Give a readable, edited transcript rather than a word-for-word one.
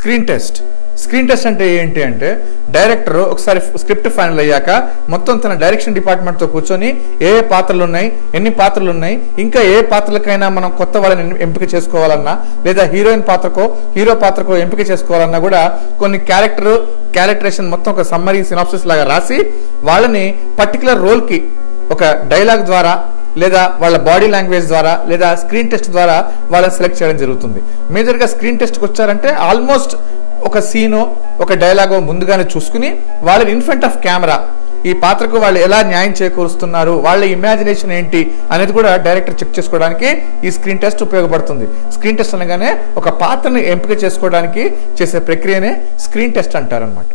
Screen test అంటే ఏంటి అంటే డైరెక్టర్ ఒకసారి స్క్రిప్ట్ ఫైనల్ అయ్యాక మొత్తం తన డైరెక్షన్ డిపార్ట్మెంట్తో కూర్చొని ఏ పాత్రలు ఉన్నాయి, ఎన్ని పాత్రలు ఉన్నాయి, ఇంకా ఏ పాత్రలకైనా మనం కొత్త వాళ్ళని ఎంపిక చేసుకోవాలన్నా లేదా హీరోయిన్ పాత్రకో హీరో పాత్రకో ఎంపిక చేసుకోవాలన్నా కూడా కొన్ని క్యారెక్టరేషన్ మొత్తం ఒక సమ్మరీ సినాప్సిస్ లాగా రాసి వాళ్ళని పర్టికులర్ రోల్కి ఒక డైలాగ్ ద్వారా లేదా వాళ్ళ బాడీ లాంగ్వేజ్ ద్వారా లేదా స్క్రీన్ టెస్ట్ ద్వారా వాళ్ళని సెలెక్ట్ చేయడం జరుగుతుంది. మేజర్గా స్క్రీన్ టెస్ట్కి వచ్చారంటే ఆల్మోస్ట్ ఒక సీనో ఒక డైలాగో ముందుగానే చూసుకుని వాళ్ళని ఇన్ ఫ్రంట్ ఆఫ్ కెమెరా ఈ పాత్రకు వాళ్ళు ఎలా న్యాయం చేకూరుస్తున్నారు, వాళ్ళ ఇమాజినేషన్ ఏంటి అనేది కూడా డైరెక్టర్ చెక్ చేసుకోవడానికి ఈ స్క్రీన్ టెస్ట్ ఉపయోగపడుతుంది. స్క్రీన్ టెస్ట్ అనగానే ఒక పాత్రని ఎంపిక చేసుకోవడానికి చేసే ప్రక్రియనే స్క్రీన్ టెస్ట్ అంటారనమాట.